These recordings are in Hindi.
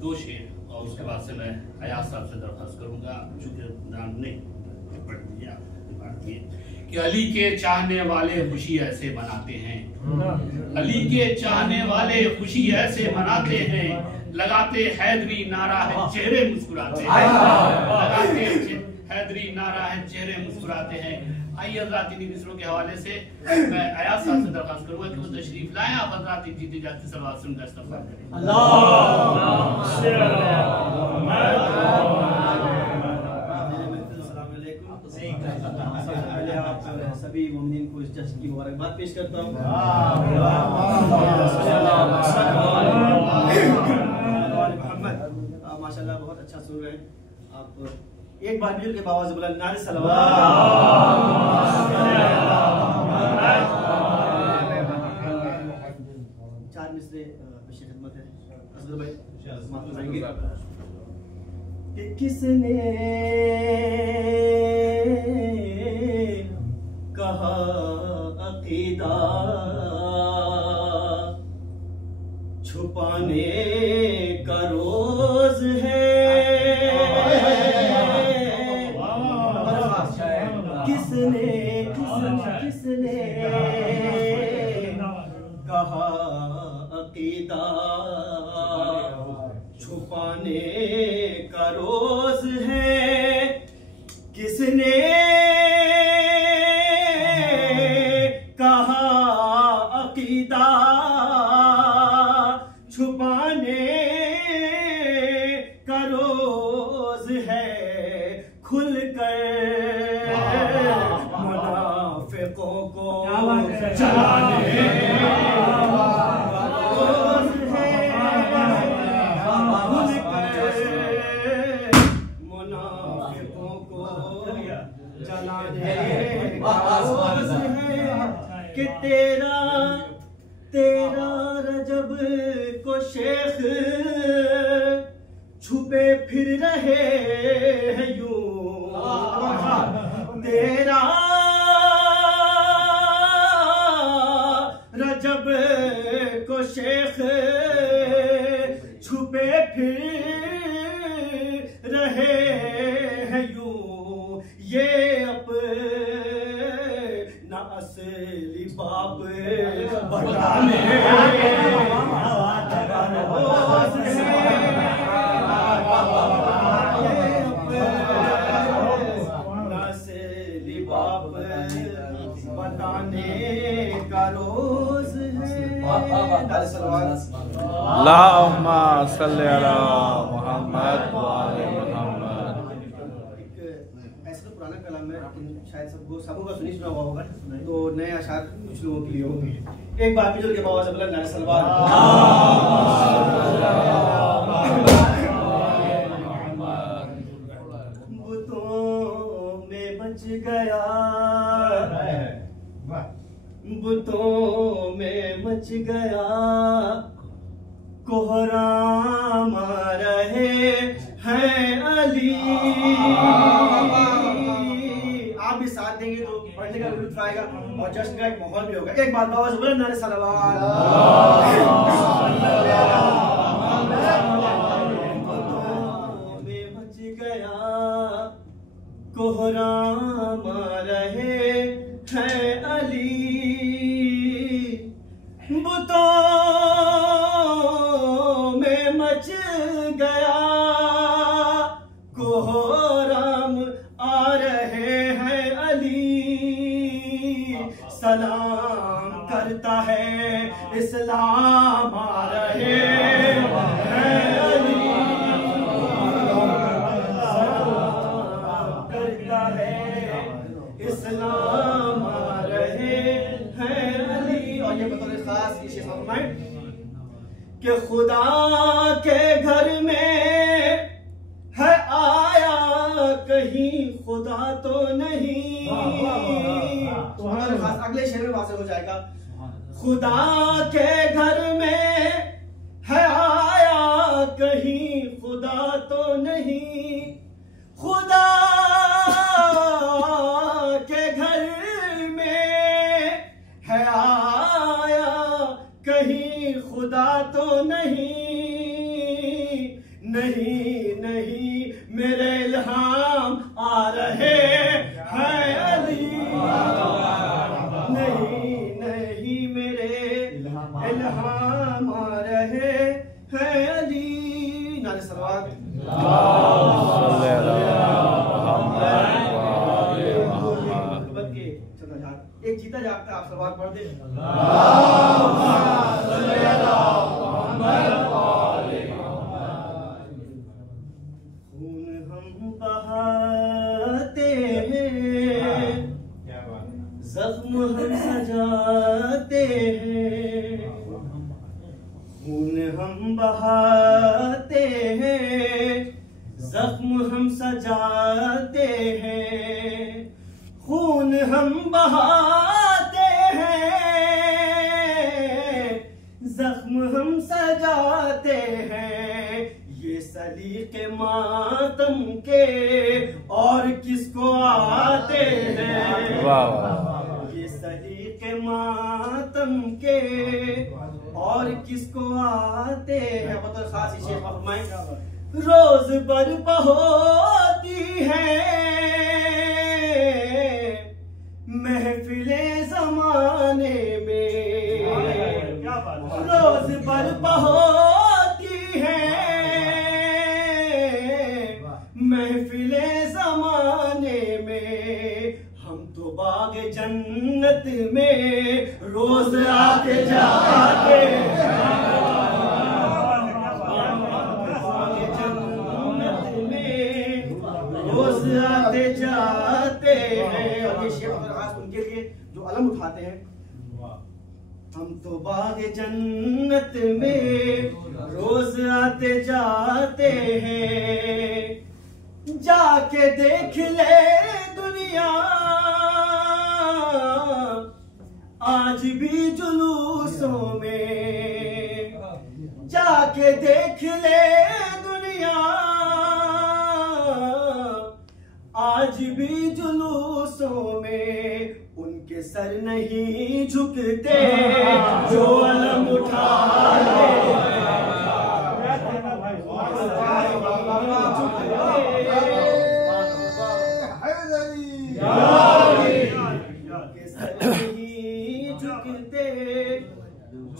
दो शेर और उसके बाद से मैं अयाज साहब से दरख्वास्त करूंगा, चूंकि नाम नहीं पढ़ दिया कि अली के चाहने वाले खुशी ऐसे मनाते हैं, अली के चाहने वाले खुशी ऐसे मनाते हैं, लगाते हैदरी नारा है चेहरे मुस्कुराते हैं, लगाते हैदरी नारा है चेहरे मुस्कुराते हैं। आइए हज़रात इन्हीं मिसरों के हवाले से मैं अयाज साहब से दरख्वास्त करूंगा कि वो तशरीफ लाएं, आप हज़रात जीते जाते सलवात सुनकर इस्तग़फ़ार करें। सभी मोमिनीन को इस जश्न की मुबारकबाद पेश करता हूँ। माशाल्लाह बहुत अच्छा सुन रहे हैं आप। एक बार मिल के बावाज़ बुलंद नारे सलवात। चार मिसरे पेश खिदमत है असगर भाई माफ करेंगे कि किसने कहा अकीदा छुपाने का रोज है, किसने किसने कहा अकीदा छुपाने का रोज है, किसने कहा अकीदा छुपाने का रोज है, खुलकर मुनाफिकों को जलाने कि तेरा रजब को शेख छुपे फिर रहे हैं यूं, तेरा रजब को शेख छुपे फिर रहे हैं यूं, ये अपना असली बाप बताने बताने का रोज है। अल्लाहुम्मा सल्ली अला मुहम्मद व आले मुहम्मद। ऐसा तो पुराना कलाम है, शायद सबको का सुनी सुना हुआ होगा, तो नए अशार कुछ लोगों के लिए होंगे। एक बार भी जो के बाबा से बुलंद नारे सलवात। बुतों में मच गया, बुतों में मच गया कोहराम रहे हैं अली। आप भी साथ देंगे तो पढ़ने का भी लुत्फ आएगा और जश्न का एक माहौल भी होगा। एक बार बाबा से बुलंद नारे सलवात। बुतों में मच गया कोहराम रहे हैं अली, बुतों में मच गया कोहराम आ रहे हैं अली, सलाम करता है इस्लाम आ रहे हैं अली, सलाम करता है इस्लाम आ रहे हैं अली। और ये बतौर खास ये शेर फरमाएं कि खुदा के घर में है आया कहीं खुदा तो नहीं, तो हमारे खास अगले शेर में वाज़ेह हो जाएगा। खुदा के घर में है आया कहीं खुदा तो नहीं, खुदा के घर खुदा तो नहीं मेरे इल्हाम आ रहे हैं अली, नहीं मेरे इल्हाम आ रहे हैं अली। नारे सलवात एक जीता जागता आप सलवात पढ़ दे। खून हम बहाते हैं, जख्म हम सजाते हैं, खून हम बहाते हैं, जख्म हम सजाते हैं, खून हम बहाते हैं, जख्म हम सजाते हैं। ये सलीके मातम के और किसको आते हैं, ये सलीके मातम के और किसको आते हैं। बतौर खास शेख फरमाएं, रोज बर्पा होती है महफिले जमाने में, रोज बर्पा होती है महफिले जमाने में। हम तो बाग जन्नत में रोज आते जाते, जन्नत में रोज आते जाते हैं। और ये शेर खास उनके लिए जो अलम उठाते हैं, हम तो बाग जन्नत में रोज आते जाते हैं। जाके देख ले दुनिया आज भी जुलूसों में, जाके देख ले दुनिया आज भी जुलूसों में। उनके सर नहीं झुकते जो अलम उठाते,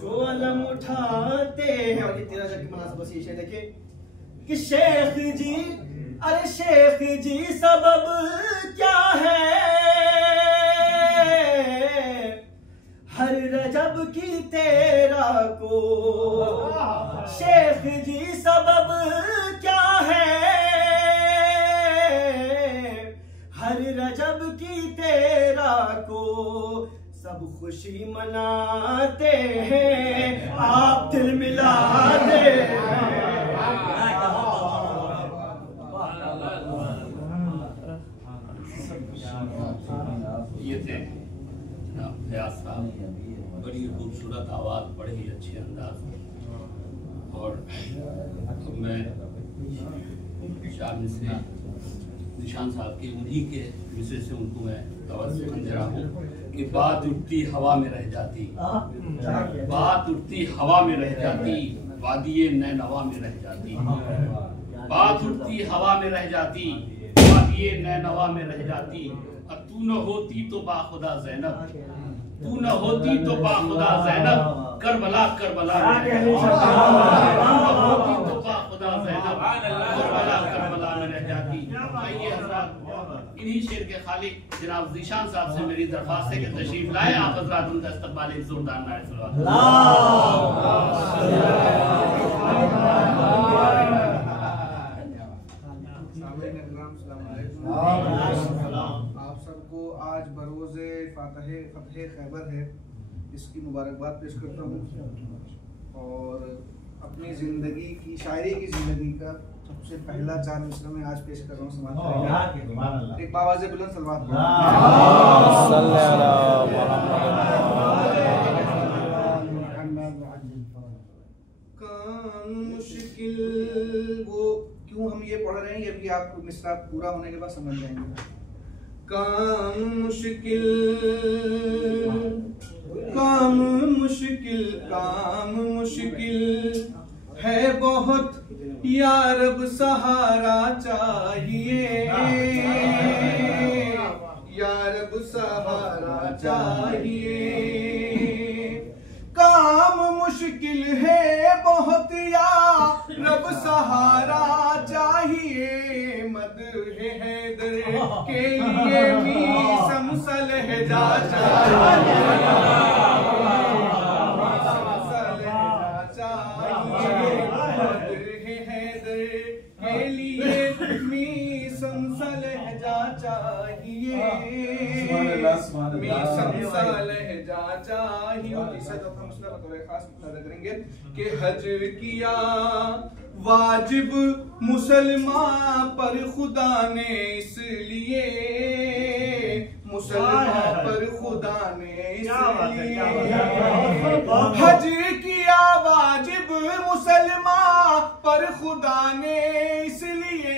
जो अलम उठाते हैं। और ये 13 रजब की मुनासिबत से ये देखिए कि शेख जी, अरे शेख जी सबब क्या है हर रजब की 13 को, शेख जी सबब क्या है हर रजब की 13 को। सब खुशी मनाते हैं आप दिल मिलाते हैं। ये थे फयाज साहब, बड़ी खूबसूरत आवाज़, बड़े ही अच्छे अंदाज। और मैं शाह मिसरी निशान साहब के उन्हीं के विषय से उनको मैं तवज्जो दे रहा हूँ कि बात उठती हवा में रह जाती, बात उठती हवा में रह जाती, वादिये नैनवा में रह जाती, बात उठती हवा में रह जाती, वादिये नैनवा में रह जाती। अब तू न होती तो बाखुदा ज़ैनब, तू न होती तो बाखुदा ज़ैनब, करबला करबला में रह जाती, तू न होती तो बाखुदा ज़ैनब, करबला करबला में रह जाती। आइए हज़रात, इन्हीं शेर के खालिक जनाब ज़ीशान साहब से मेरी दरख्वास्त है कि तशरीफ लाए, आप हज़रात उनका इस्तक़बाल एक जोरदार नारे सलावत। आप सबको आज बरोज़े फ़तह खैबर है, इसकी मुबारकबाद पेश करता हूँ। और अपनी ज़िंदगी की, शायरी की ज़िंदगी का सबसे पहला 4 मिसरा में आज पेश कर रहा हूँ। समाज एक बावाज़े बुलंद सलवात। काम मुश्किल, वो क्यों हम ये पढ़ रहे हैं ये भी आप मिसरा पूरा होने के बाद समझ जाएंगे। काम मुश्किल, काम मुश्किल, काम मुश्किल या रब सहारा चाहिए। काम मुश्किल है बहुत या रब सहारा चाहिए। मद है हैदर के लिए मीसम सलहजा चाहिए। कि हज किया वाजिब मुसलमान पर खुदा ने इसलिए, मुसलमान पर खुदा ने इसलिए हज किया वाजिब मुसलमान पर खुदा ने इसलिए।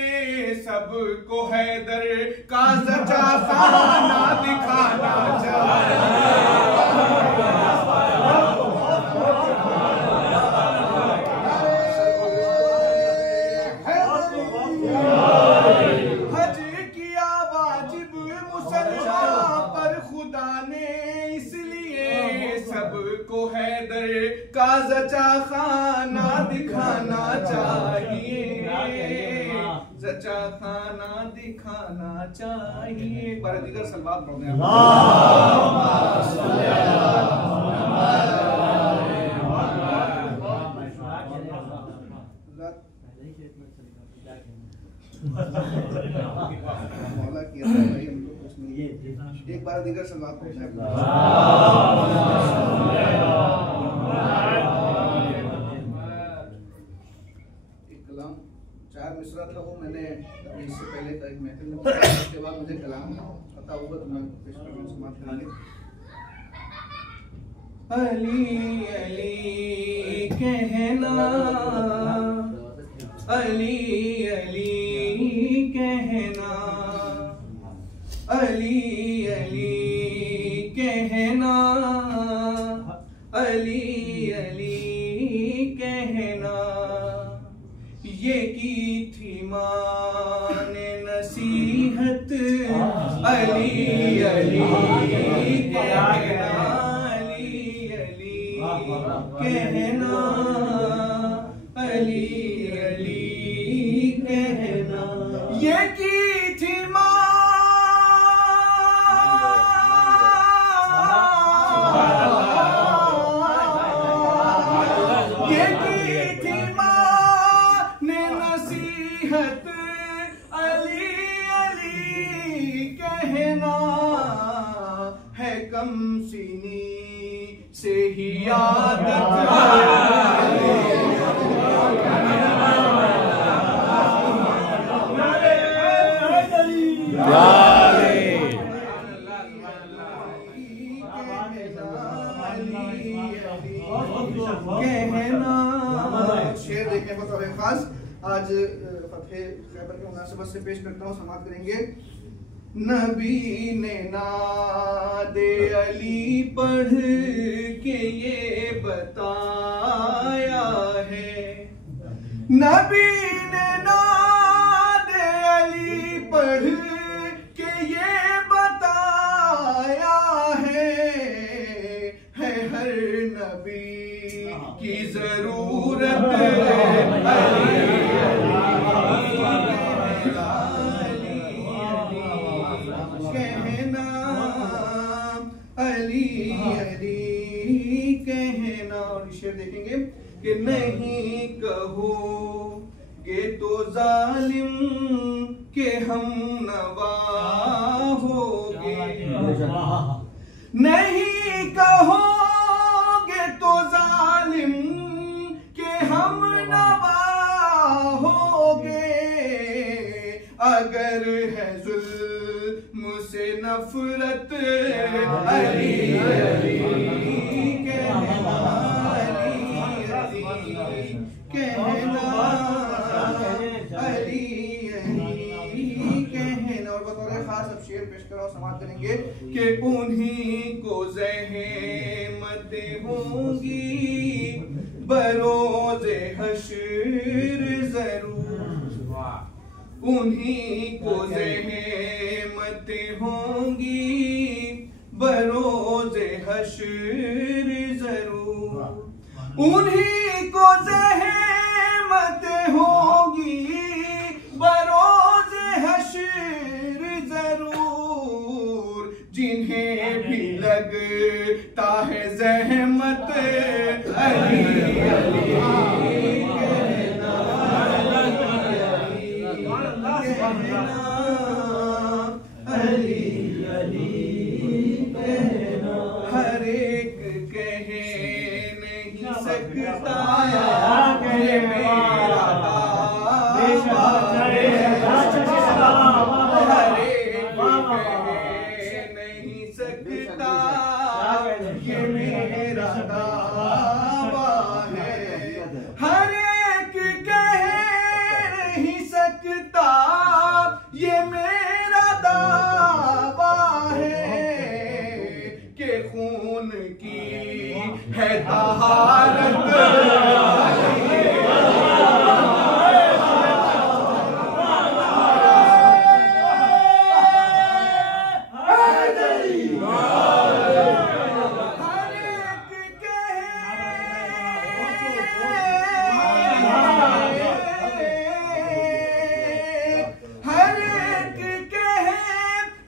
सबको हैदर का सच्चा खाना दिखाना चाहिए। हज किया वाजिब मुसलमान पर खुदा ने इसलिए। सबको हैदर का सच्चा खाना दिखाना चाहिए। सच्चा खाना दिखाना चाहिए। एक बार दिगर सलवात पढ़ते हैं। मौला किया था भाई, हम लोग कुछ नहीं। एक बार दिगर सलवात पढ़ते हैं। एक कलाम 4 मिसरा था, वो मैंने अभी इससे पहले एक महफिल में पढ़ा। उसके बाद मुझे कलाम पता होगा तो मैं पेश करना समाप्त करेंगे। अली अली कहना, अली अली कहना, अली अली कहना, अली अली कहना। ये की थी माँ ने नसीहत, अली अली कहना, अली अली कहना, अली अली कहना। ये की थी माँ, ये की थी माँ ने नसीहत, अली अली कहना। है कम सीनी से ही आदत, शेर देखने पर थोड़े खास आज फतह खैबर के मुनासिबत से पेश करता हूँ, समाप्त करेंगे। नबी ने नादे अली पढ़ के ये बताया है। नबी ने नादे अली पढ़ के ये बताया है। हर नबी की जरूरत अली कहना, अली अली कहना। और शेर देखेंगे कि नहीं कहोगे तो जालिम के हम नवा होगे। नहीं कहोगे तो जालिम के हम नवा होगे। अगर है जुल्म से नफरत, अली अली कहना, अली अली कहना, अली अली कहना। और बतौर खास अब शेर पेश करो, समाप्त करेंगे कि उन्हीं को ज़हमतें होंगी बरोज़े हश्र जरूर। उन्हीं को ज़हमत होंगी बरोज़े हश्र ज़रूर, उन्हीं को ज़हमत होगी बरोज़े हश्र ज़रूर, जिन्हें भी लगता है ज़हमत अली अली कहना, अली अली कहना, हर एक कहे नहीं सकता ये मेरा दावा, हर एक कहे नहीं सकता ये मेरा दावा है, हर एक कह नहीं सकता ये मेरा दावा है कि खून की है तहारत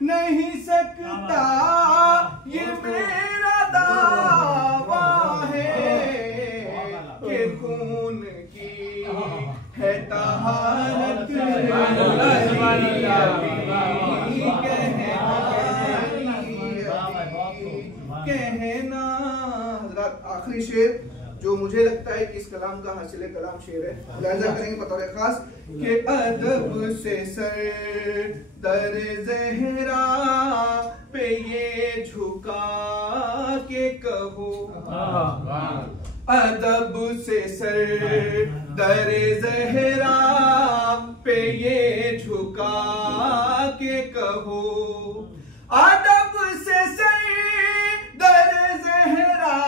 नहीं सकता ये मेरा दावा है कि खून की है तहारत कहना। आखिरी शेर जो मुझे लगता है कि इस कलाम का हासिल कलाम शेर है, मुलाहिजा करेंगे बतौर खास कि अदब से सर दर ज़हरा पे ये झुका के कहो, अदब से सर दर ज़हरा पे ये झुका के कहो, अदब से सर दर ज़हरा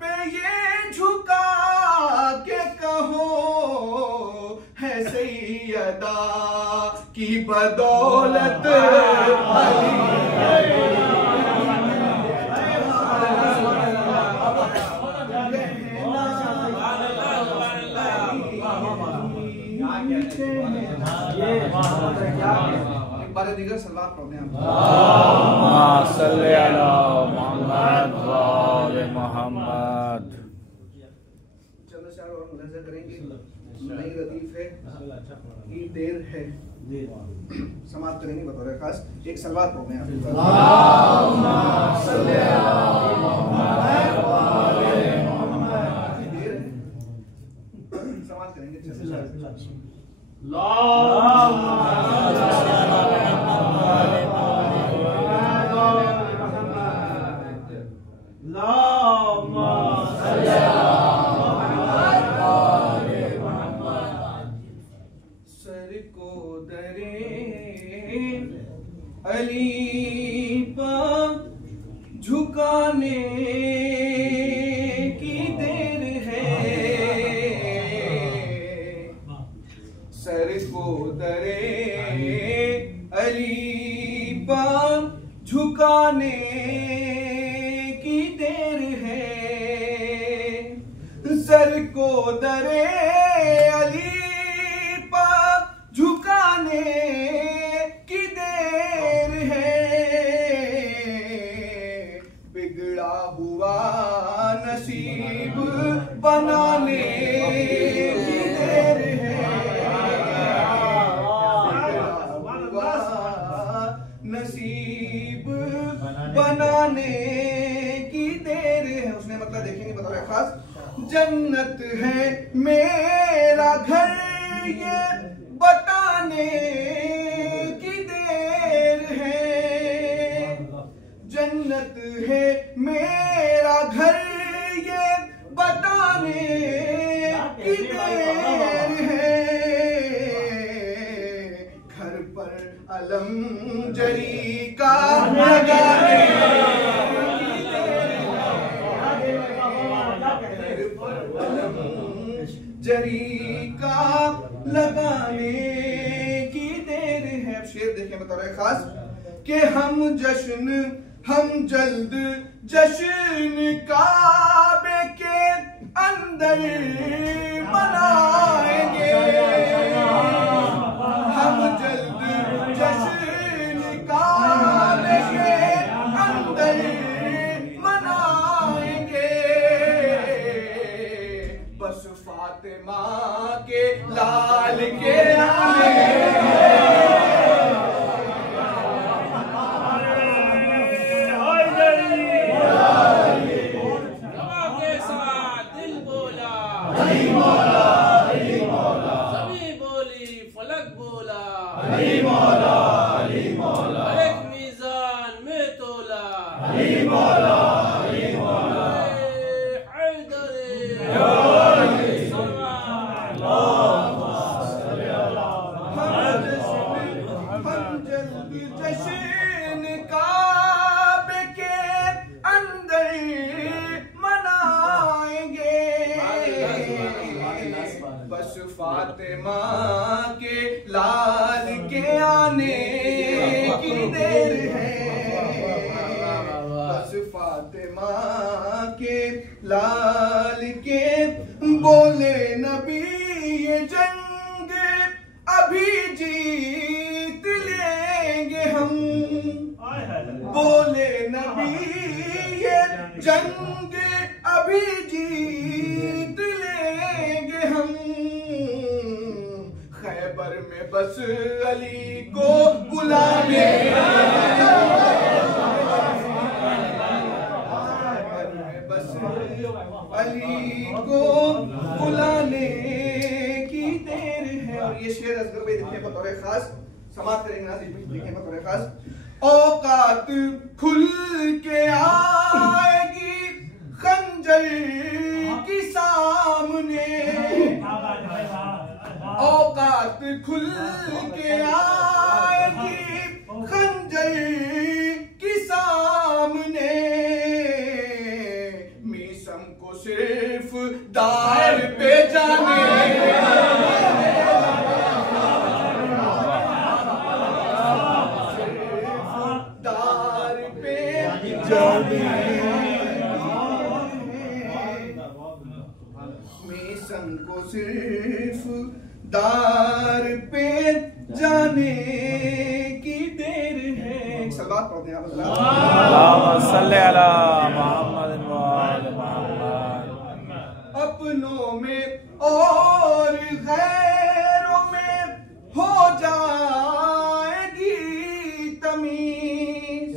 पे ये झुका के कहो, है सैयदा की बदौलत एक बार दीगर सलवात पढ़ने मोहम्मद। चंद शायर और मुलाहिजा करेंगे, नई रदीफ है, ईद देर है, समाप्त करेंगे बतौर खास एक सलवात पढ़ने समाप्त करेंगे। सर को दरे अली पर झुकाने की देर है, सर को दरे अली पर झुकाने की देर है, सर को दरे अली पर झुकाने की देर है, बिगड़ा हुआ नसीब बनाने की देर है, नसीब बनाने की देर है। उसने मतलब देखेंगे बतौर खास, जन्नत है मेरा घर ये बताने की देर है, जन्नत है मेरा घर ये बताने की देर है, घर पर अलम जरी का लगाने की देर है, जरी का लगाने बतौर खास कि हम जल्द जश्न काबे के अंदर मनाएंगे, हम जल्द जश्न काबे के अंदर मनाएंगे, बस फातिमा के लाल के फातिमा के लाल के आने की देर है, बस फातिमा के लाल के बोले नबी ये जंग अभी जीत लेंगे हम, बोले नबी ये जंग अभी जीत लेंगे हम, खैबर में बस अली को बुलाने, खैबर में बस अली को बुलाने की देर है। और ये शेर असगर भाई देखिए बतौर खास समाप्त करेंगे ना, देखिए बतौर खास, औकात खुल के आएगी खंजर की सामने, औकात खुल के आएगी खंजर की सामने, मीसम को सिर्फ दार पे जाने, दार पे जाने, मीसम को सिर्फ दार पे जाने की देर है। एक सलावत पढ़ते हैं अल्लाहुम्मा सल्ली अला मुहम्मद व आले मुहम्मद। अपनों में और गैरों में हो जाएगी तमीज,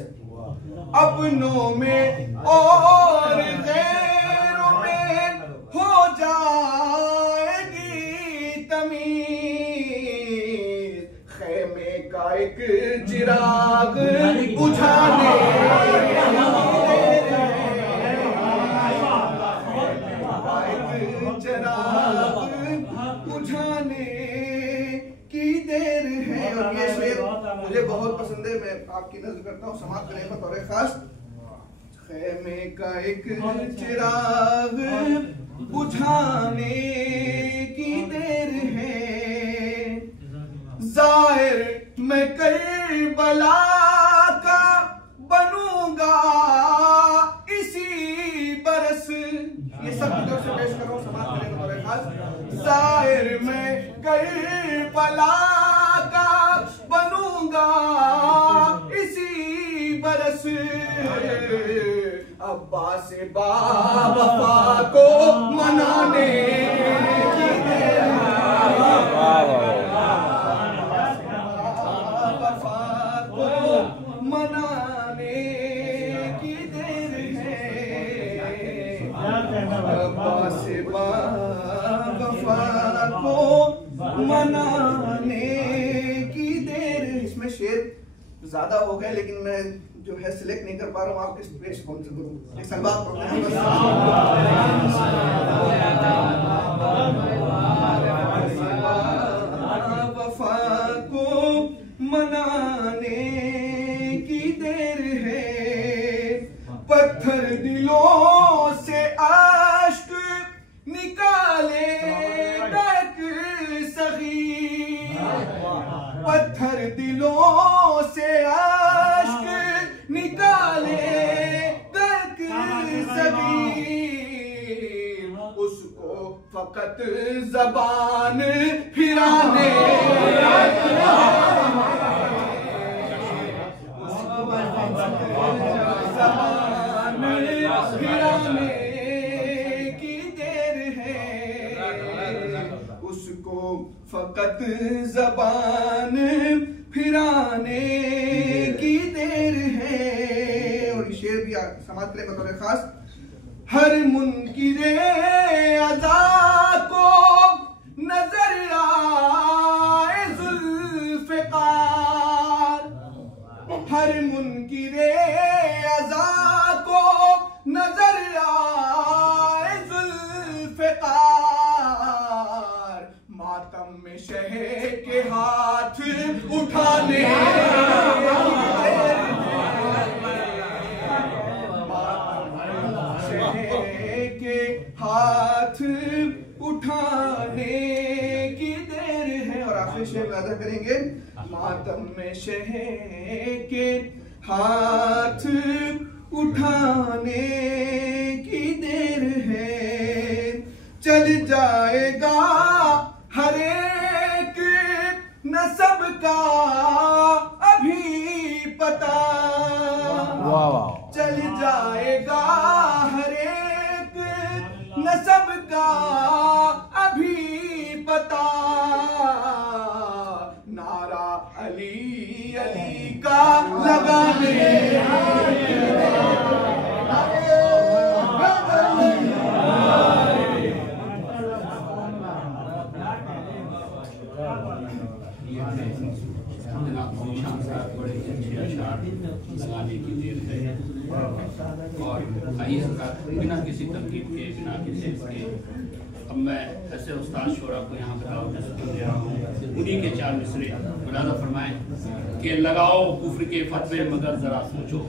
अपनों में और गैरों में हो जाएगी तमीज, खेमे का एक चिराग बुझाने, चिराग बुझाने की देर है। और ये शेर मुझे बहुत पसंद है, मैं आपकी नज़र करता हूँ समाप्त करने पर बतौर खास, खेमे का एक चिराग बुझाने की देर है, जाहिर मैं करबला का बनूंगा इसी बरस, ये सब तरफ से पेश कर रहा हूँ समाप्त करने पर खास, जाहिर मैं करबला का बनूंगा इसी बरस, अब्बास बावफा को मनाने की देर है, बावफा को मनाने की देर है, अब्बास बावफा को मनाने की देर है। इसमें शेर ज्यादा हो गए लेकिन मैं जो है सिलेक्ट नहीं कर पा रहा हूँ, आप किस पेश कौन से करूँ। एक सलवात पढ़ते हैं वफा को मनाने की देर है, पत्थर दिलों से आश्क निकाले एक सगी, पत्थर दिलों फकत ज़बान फिराने की देर है, उसको फकत ज़बान फिराने की देर है। और शेर भी समाप्त करें बतौर खास। हर मुनकिरे अदा को नजर आए जुल्फ़िकार, हर मुनकिरे अदा को नजर आए जुल्फ़िकार, मातम में शह के हाथ उठाने हाथ उठाने की देर है। और आखिरी शेर अदा करेंगे। मातम में शह के हाथ उठाने की देर है, चल जाएगा हर एक नस्ब का अभी पता, चल जाएगा हर एक नस्ब का अभी पता, नारा अली अली का लगाने लगाने की देर है। और आइए बिना किसी तरकीब के, बिना किसी इसके, अब मैं ऐसे उस्ताद शोरा को यहाँ पे दावत दे रहा हूँ, उन्हीं के 4 मिसरे मुलादा फरमाएं कि लगाओ कुफ्र के फतवे मगर जरा सोचो,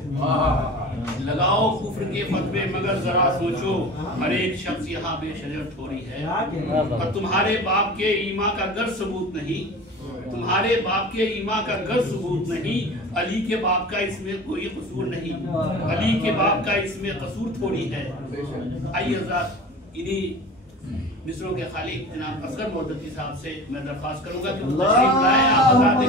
लगाओ कुफ्र के फतवे मगर जरा सोचो, हर एक शख्स यहाँ बेशजर थोड़ी है, और तुम्हारे बाप के ईमा का गर सबूत नहीं, तुम्हारे बाप के ईमा का गर सबूत नहीं, अली के बाप का इसमें कोई कसूर नहीं, अली के बाप का इसमें कसूर थोड़ी है। आइए हज़रात इन्हीं मिसरों के खालिक जनाब असगर मोहद्दती साहब से मैं दरख्वास्त करूंगा कि तशरीफ लाएं, आप बता दें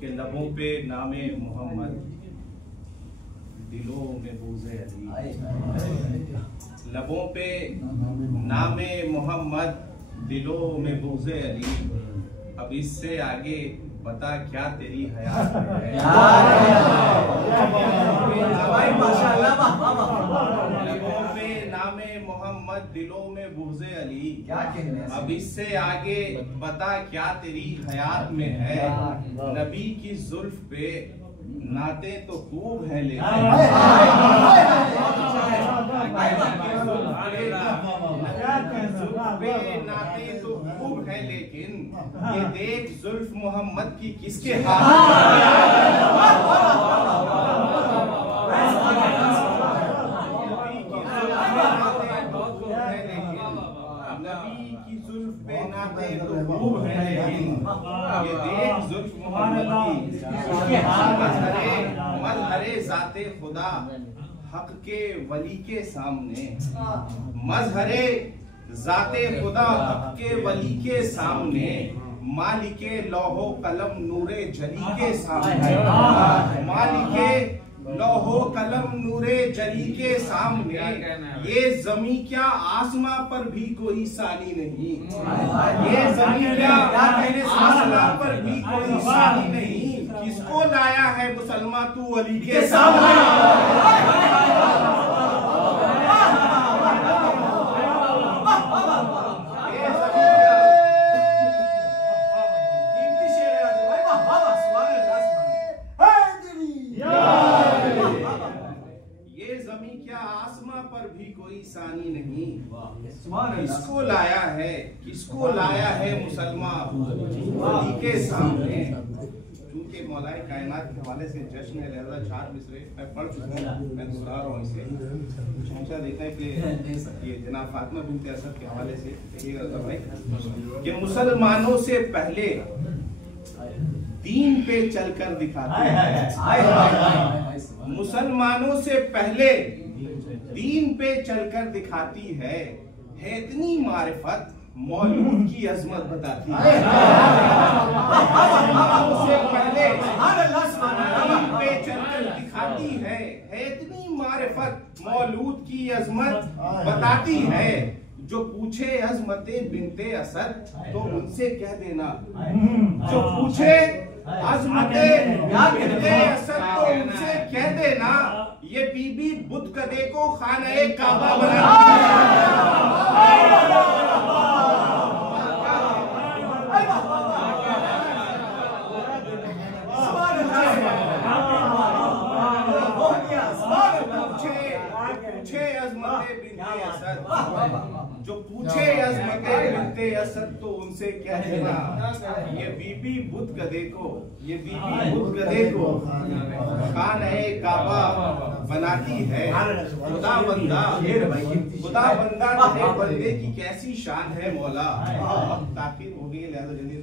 के लबों पे नामे मोहम्मद, दिलों में बूज़े अली, लबों पे नामे मोहम्मद, दिलों में बूज़े अली, अब इससे आगे बता क्या तेरी हयात में है। लबों पे नामे मोहम्मद, दिलों में बूज़े अली, अब इससे आगे बता क्या तेरी हयात में है। नबी की जुल्फ पे नाते तो खूब है, लेकिन नाते तो खूब है, लेकिन ये देख जुल्फ मोहम्मद की किसके नबी की जुल्फ पे नाते तो खूब है, लेकिन ये देख जुल्फ मोहम्मद की मजहरे जाते खुदा हक के वली के सामने, मजहरे जाते खुदा हक के वली के सामने, मालिके लौहो कलम नूरे जली के सामने, मालिके लौहो कलम नूरे जली के सामने, ये जमी क्या आसमां पर भी कोई सानी नहीं, ये जमी क्या आसमां पर भी कोई सानी नहीं, किसको लाया है मुसलमान तू अली के सामने। किसको लाया है मुसलमान वली के सामने। क्योंकि मौलाए कायनात के हवाले से जश्न है, लिहाजा 4 मिसरे मैं पढ़ चुका हूँ, मैं दोहरा रहा हूँ इसे। सोचा देखा है कि ये जनाब फातिमा बिनते असद के हवाले से भाई कि मुसलमानों से पहले दीन पे चलकर दिखाते हैं, मुसलमानों से पहले दीन पे चलकर दिखाती है इतनी मारिफत मौलूद की अजमत बताती है। मुसलमानों से पहले दीन पे चलकर दिखाती है इतनी मारिफत मौलूद की अजमत बताती है। जो पूछे अजमते बिनते असद तो उनसे कह देना, जो पूछे अजमते बिनते असद तो उनसे कह देना ये बीबी बुत कदे को खाना काबा बनाती है। जो पूछे अज़मते बिनते असद तो उनसे कह देना ये बीबी बुत गधे को खाने काबा बनाती है। खुदा बंदा तेरे बंदे की कैसी शान है मौला। ताखीर हो गई लिहाजा जल्दी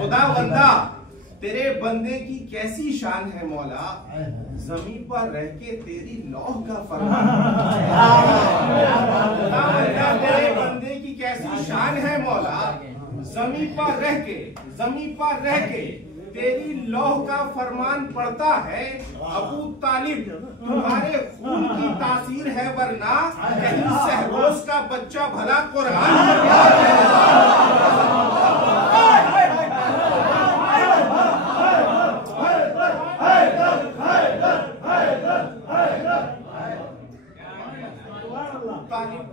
खुदा बंदा तेरे बंदे की कैसी शान है मौला। जमीन पर रह के तेरी लौह का फरमान। तेरे बंदे की कैसी शान है मौला। जमीन पर रह के तेरी लौह का फरमान पड़ता है। अबू तालिब तुम्हारे खून की तासीर है वरना कहीं सहरोज का बच्चा भला कुरान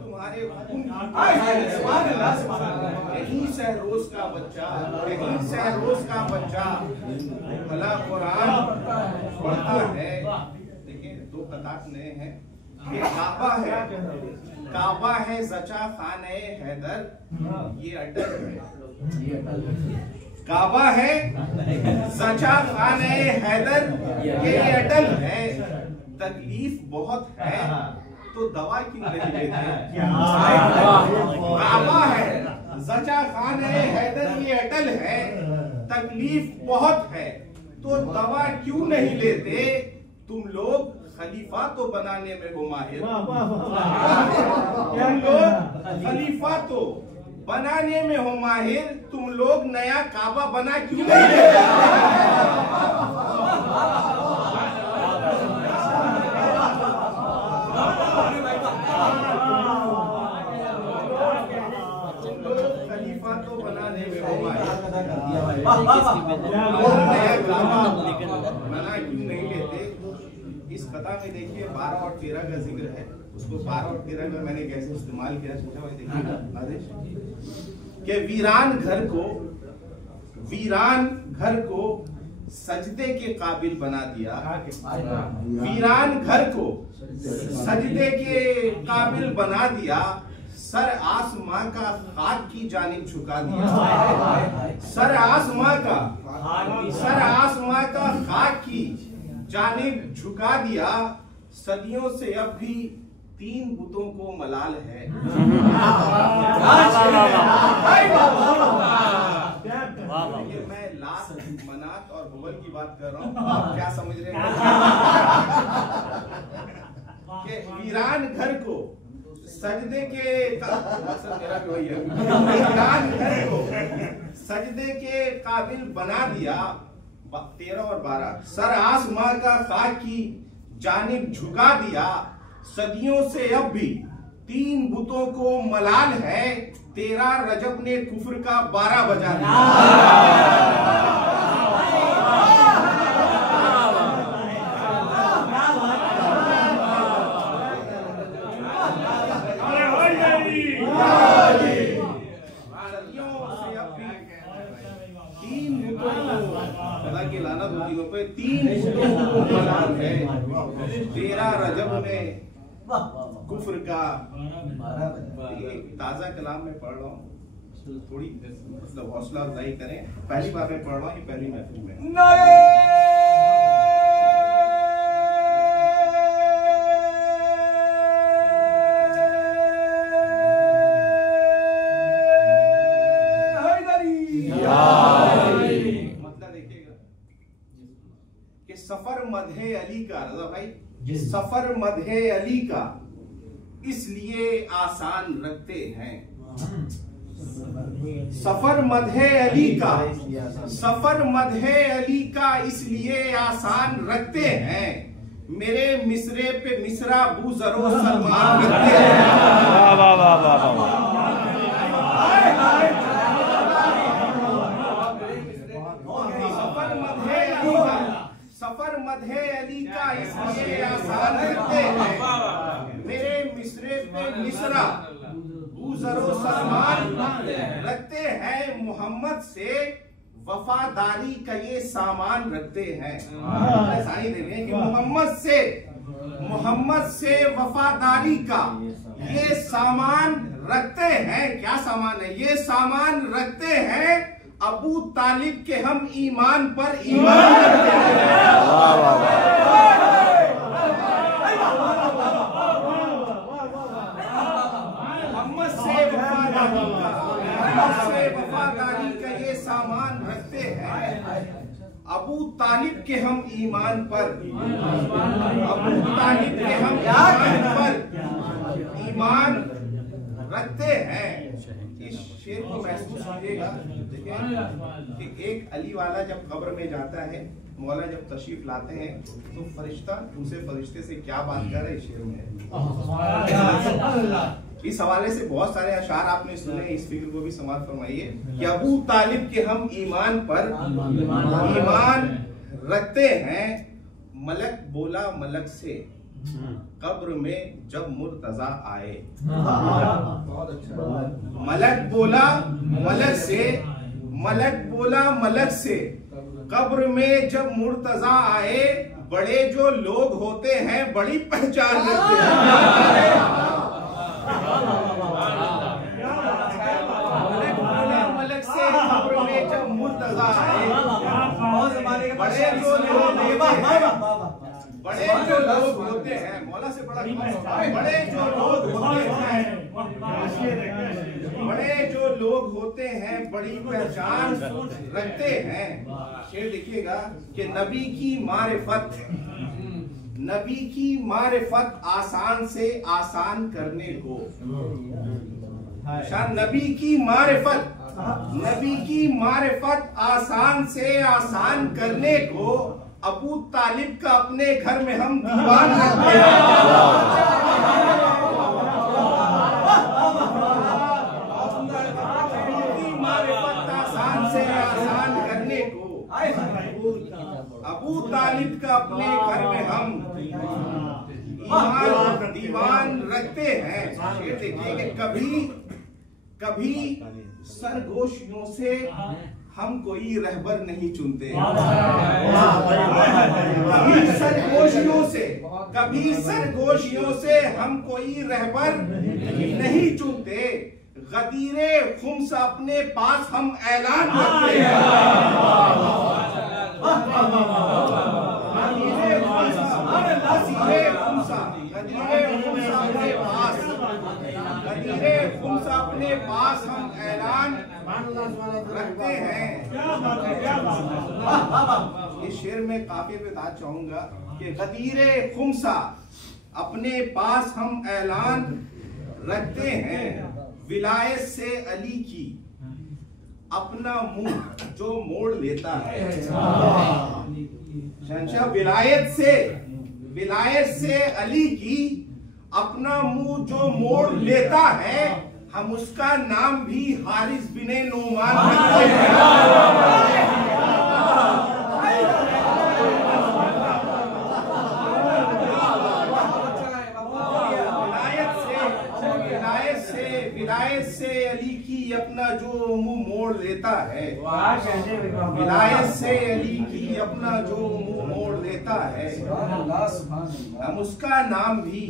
तुम्हारे यही सहरोज का बच्चा भला कुरान पढ़ता है। देखिए 2 कतार नए हैं। काबा है जचा खाने हैदर ये अटल है। काबा है जचा खाने हैदर ये अटल है। तकलीफ बहुत है तो दवा क्यों नहीं लेते। काबा है जचा खाने हैदर ये अटल है। तकलीफ बहुत है तो दवा क्यों नहीं लेते। तुम लोग खलीफा तो बनाने में हो माहिर। तुम लोग खलीफा तो बनाने में हो माहिर। तुम लोग नया काबा बना क्यों नहीं लेते। खलीफा तो बनाने में हो माहिर। मना क्यों नहीं लेते। इस कथा में देखिए 12 और 13 का जिक्र है। उसको 12 और 13 में मैंने कैसे इस्तेमाल किया सोचा भाई देखिए आदेश कि वीरान घर को सजदे के काबिल बना दिया। वीरान घर को सजदे के काबिल बना दिया। सर आसमां का खाक की जानिब झुका दिया। सर आसमां का खाक की जानिब झुका दिया। सदियों से अब भी 3 बुतों को मलाल है। मैं लात मनात और हुबल की बात कर रहा हूँ। आप क्या समझ रहे हैं कि वीरान घर को सजदे के मेरा भी वही है। वीरान घर को सजदे के काबिल बना दिया। 13 और 12 सर आसमां का खाक की जानिब झुका दिया। सदियों से अब भी 3 बुतों को मलाल है। 13 रजब ने कुफ्र का 12 बजा दिया। की लानत होती है पे 3 बुतों को मलाल है। 13 रजब ने कुफ्र का ये ताज़ा कलाम में पढ़ रहा हूँ, थोड़ी मतलब हौसला अफजाई करें। पहली बार मैं पढ़ रहा हूँ, ये पहली महफिल में। मतलब देखिएगा कि सफर मदहे अली का, रजा भाई, सफर मदहे अली का इसलिए आसान रखते हैं। सफर मदहे अली का, सफर मदहे अली का इसलिए आसान रखते हैं। मेरे मिसरे पे मिसरा बूजरो सलमान रखते हैं। वाह वाह वाह वाह वाह। सफर मदहे अली का इसलिए आसान रखते हैं। मेरे मिसरे पे मिसरा बूजरो सलमान रखते हैं। मोहम्मद से वफादारी का ये सामान रखते हैं। ऐसा ही देखें कि मोहम्मद से वफादारी का ये सामान रखते हैं। क्या सामान है? ये सामान रखते हैं अबू तालिब के हम ईमान पर ईमान रखते हैं। मोहम्मद से वफादारी का ये सामान रखते हैं। अबू तालिब के हम ईमान पर, अबू तालिब के हम ईमान पर ईमान रखते हैं। इस शेर को महसूस कीजिएगा। देखिए कि एक अली वाला जब कब्र में जाता है, मौला जब तशरीफ लाते हैं तो फरिश्ता दूसरे फरिश्ते से क्या बात कर रहे हैं, इस शेर में। इस हवाले से बहुत सारे अशार आपने सुने, इस फिक्र को भी समाप्त फरमाइए कि अबू तालिब के हम ईमान पर ईमान रखते हैं। मलक बोला मलक से कब्र में जब मुर्तजा आए। मलक बोला मलक से, मलक बोला मलक से कब्र में जब मुर्तजा आए। बड़े जो लोग होते हैं बड़ी पहचान रखते हैं। मलक बोला मलक से कब्र में जब मुर्तजा आए। बड़े जो लोग होते हैं, मौला से बड़ा, बड़े जो लोग होते हैं, बड़े जो लोग होते हैं बड़ी पहचान रखते हैं। शेर देखिएगा कि नबी की मारिफत, नबी की मारिफत आसान से आसान करने को, नबी की मारिफत, नबी की मारिफत आसान से आसान करने को अबू तालिब का अपने घर में हम दीवान रखते हैं। मारिफत आसान से आसान करने को अबू तालिब का अपने घर में हम ईमान दीवान रखते हैं। ये देखिए कि कभी कभी सरगोशियों से हम कोई रहबर नहीं चुनते। कभी सरगोशियों से, कभी सरगोशियों से हम कोई रहबर नहीं चुनते। गदीरे खुम्स अपने पास हम ऐलान करते हैं। अपने पास हम ऐलान रखते हैं। इस शेर में काफी बता चाहूंगा कि गदीरे खुम्सा अपने पास हम ऐलान रखते हैं। विलायत से अली की अपना मुंह जो मोड़ लेता है। विलायत से अली की अपना मुंह जो मोड़ लेता है, हम उसका नाम भी हारिस बिन नोमान रखते हैं। विलायत से अली की अपना जो मुंह मोड़ लेता है, विलायत से अली की अपना जो मुंह मोड़ लेता है, हम उसका नाम भी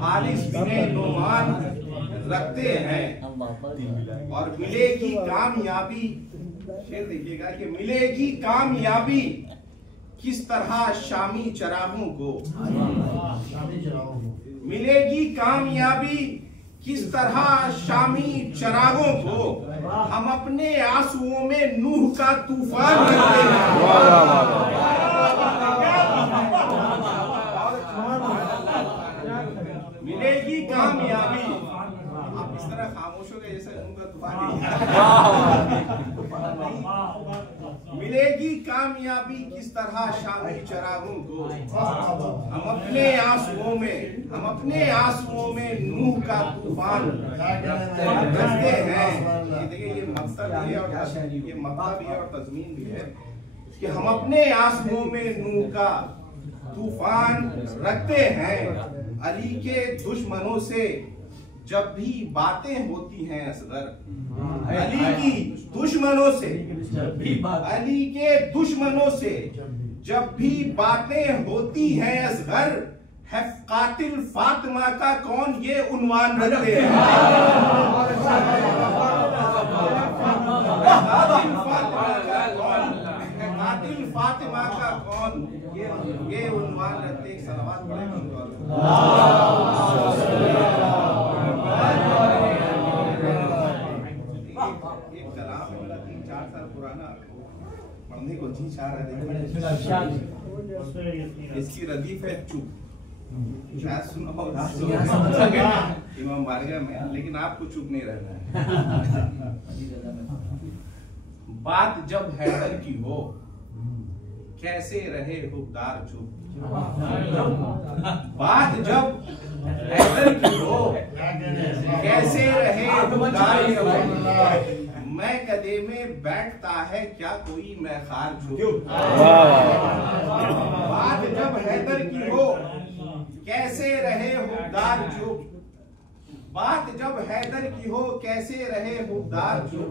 हारिस बिन नोमान रखते हैं और मिलेगी कामयाबी। शेर देखिएगा कि मिलेगी कामयाबी किस तरह शामी चरागों को, मिलेगी कामयाबी किस तरह शामी चरागों को, हम अपने आंसुओं में नूह का तूफान रखते हैं। मिलेगी कामयाबी, आप इस तरह खामोश हो गए जैसे नूह का तूफान। मिलेगी कामयाबी किस तरह शामी चरागों को, हम अपने आंसुओं में नूह का तूफान रखते हैं। देखिए ये मकसद भी है और ये मकसद भी है और तज़मीन भी है कि हम अपने आंसुओं में नूह का तूफान रखते हैं। अली के दुश्मनों से जब भी बातें होती हैं असगर, अली की दुश्मनों से, अली के दुश्मनों से जब भी बातें होती हैं असगर, है कातिल फातिमा का कौन ये उन्वान रखते हैं। कातिल फातिमा का कौन ये उन्वान रखते हैं। सलावत पढ़े पढ़ने को जी चाह रहा है। इसकी रदीफ है चुप, शायद सुना होगा इमाम बारगाह में, लेकिन आपको चुप नहीं रहना है। बात जब हैदर की हो कैसे रहे हुक्मदार चुप, बात जब हैदर की हो कैसे रहे हुक्मदार चुप, मैं कदे में बैठता है क्या कोई मैं खार चुप। बात जब हैदर की हो कैसे रहे हुक्मदार चुप, बात जब हैदर की हो कैसे रहे हुक्मदार चुप,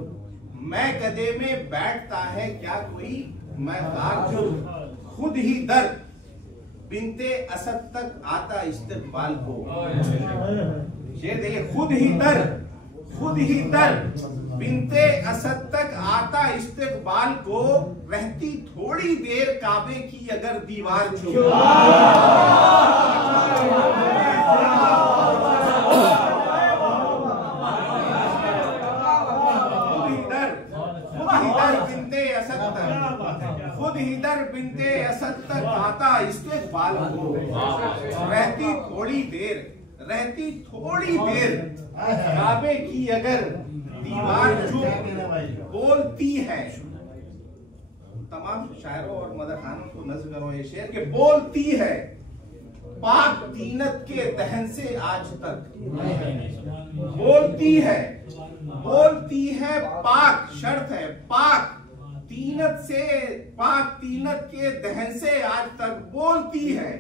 मैं कदे में बैठता है क्या कोई मैं खार चुप। खुद ही दर बिनते असद तक आता इस्तिकबाल को, शेर देखिए, खुद ही दर बिनते असद तक आता इस्तिकबाल को, रहती थोड़ी देर काबे की अगर दीवार चुप। खुद ही दर बिनते असद तक आता इस्तिकबाल को, रहती थोड़ी देर काबे की अगर दीवार चुप, बोलती है। तमाम शायरों और मदखानों को नज़्म करो ये शेर के, बोलती है पाक तीनत के दहन से आज तक, बोलती है पाक, शर्त है पाक तीनत के दहन से आज तक, बोलती है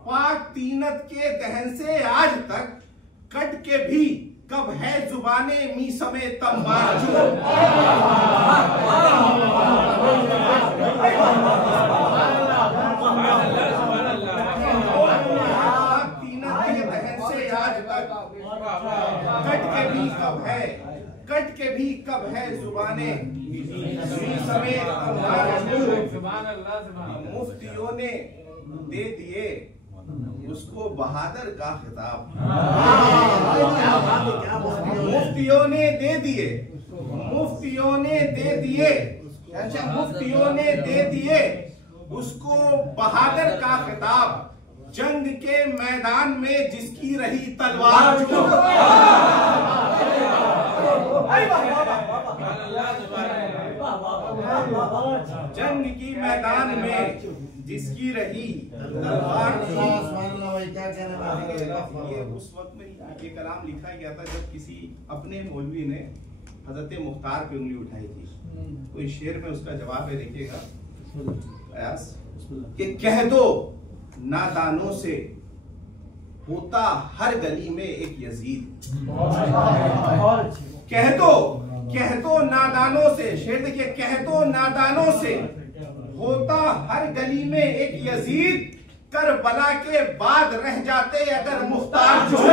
पाक तीनत के दहन से आज तक, कट के भी कब है जुबाने मी समे तंबार चुप। तीनत के दहन से आज तक, कट के भी कब है जुबाने मी समे तंबार चुप। मुफ्तियों ने दे दिए उसको बहादुर का खिताब, मुफ्तियों ने दे दिए उसको बहादुर का खिताब, जंग के मैदान में जिसकी रही तलवार चुप। जंग की मैदान में जिसकी रही तलवार चुप। ये उस वक्त में ये कलाम लिखा गया था जब किसी अपने मौलवी ने हजरत मुख्तार पे उंगली उठाई थी। तो इस शेर में उसका जवाब है, देखिएगा अयास, कि कह दो नादानों से होता हर गली में एक यजीद। कह दो नादानों से, शेर देखिए, कह दो नादानों से होता हर गली में एक यजीद, करबला के बाद रह जाते अगर मुख्तार चुप।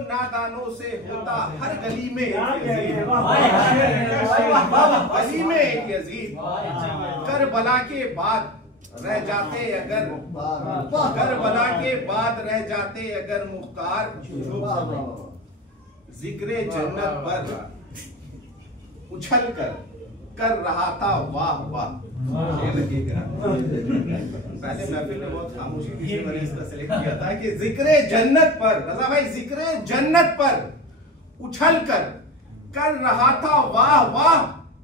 नादानों से होता हर गली में गली में एक यजीद, करबला के बाद रह जाते अगर, करबला के बाद रह जाते अगर मुख्तार, जिक्रे जन्नत पर उछल कर रहा था वाह वाह। पहले महफिल में बहुत खामोशी थी, मैंने इसका सेलेक्ट किया था कि जिक्रे जन्नत पर, रजा भाई जिक्रे जन्नत पर उछल कर रहा था वाह वाह,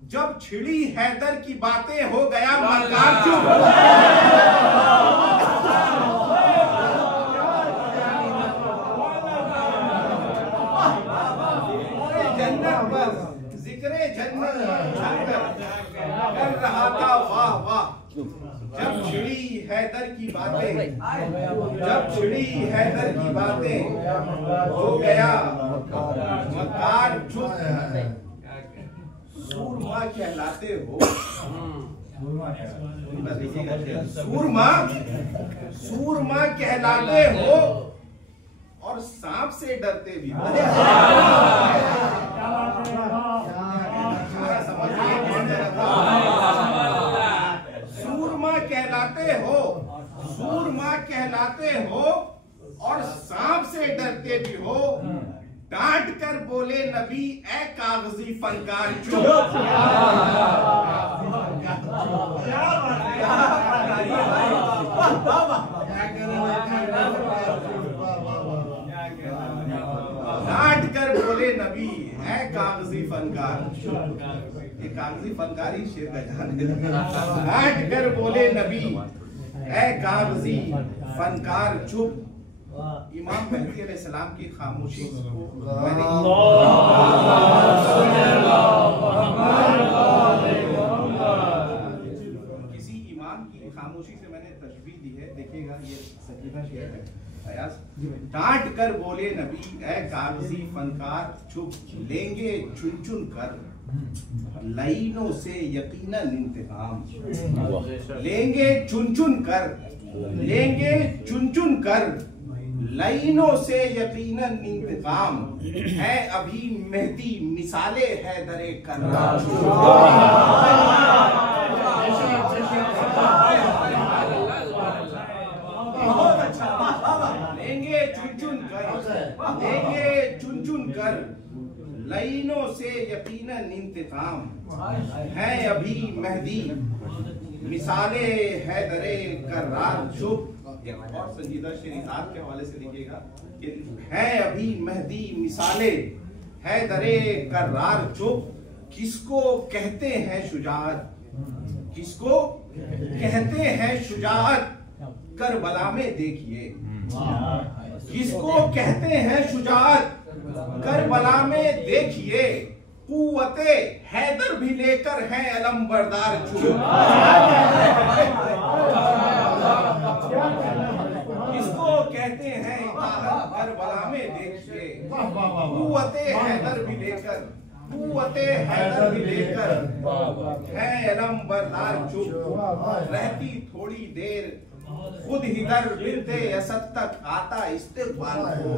जब छिड़ी हैदर की बातें हो गया मकार चुप। जन्नत पर जिक्रे जन्नत कर रहा था वाह वाह, जब छिड़ी हैदर की बातें, जब छिड़ी हैदर की बातें हो गया मकार चुप। सूरमा कहलाते हो, सूरमा कहलाते हो और सांप से डरते भी हो। सूरमा कहलाते हो, सूरमा कहलाते हो और सांप से डरते भी हो। डांट कर बोले नबी ए कागजी फनकार चुप। डांट कर बोले नबी ए कागजी फनकार, ये कागजी फनकार ही शेर का जान है। डांट कर बोले नबी ए कागजी फनकार चुप। इमाम मेहदी अलैहिस्सलाम की खामोशी को किसी इमाम की खामोशी से मैंने तशबीह दी है, देखिएगा ये सकीना शेर है। डांट कर बोले नबी ए कागजी फनकार चुप, लेंगे चुन चुन कर लाइनों से यकीनन इंतकाम। लेंगे चुन चुन कर, लेंगे चुन चुन कर लाइनों से यकीनन इंतकाम। है अभी मेहदी मिसाले है दरे कर्रार। बहुत अच्छा। लेंगे चुन चुन कर, लेंगे चुन चुन कर लाइनों से यकीनन इंतकाम। है अभी मेहदी मिसाले है दरे कर्रार चुप। और संजीदा शेरिजात के हवाले से लिखिएगा कि है अभी मेहदी मिसाले है दरे कर्रार चुप। किसको कहते हैं शुजाअत, किसको कहते हैं शुजाअत, करबला में देखिए। किसको कहते हैं शुजाअत, करबला में देखिए। कुव्वते हैदर भी लेकर हैं अलम बरदार चुप। किसको कहते हैं करबला में देखिए। कुव्वते हैदर भी लेकर, कुव्वते हैदर भी लेकर है अलम बरदार चुप। रहती थोड़ी देर खुद हिदर बिनते असद तक आता इस्तिक़बाल को।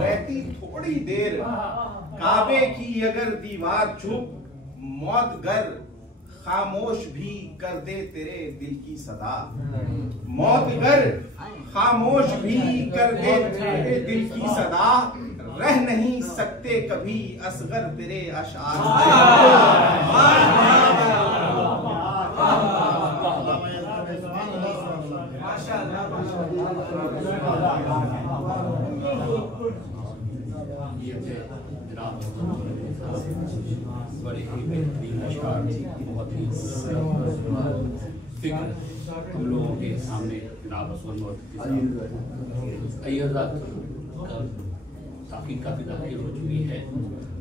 रहती थोड़ी देर काबे की अगर दीवार चुप। मौत गर खामोश भी कर दे तेरे दिल की सदा। मौत गर खामोश भी कर दे तेरे दिल की सदा। रह नहीं सकते कभी असगर तेरे अशार। बड़े ही बेहतरीन अशआर, बहुत ही फिक्र हम लोगों के सामने जनाब ताकि काफ़ी ताख़ीर हो चुकी है।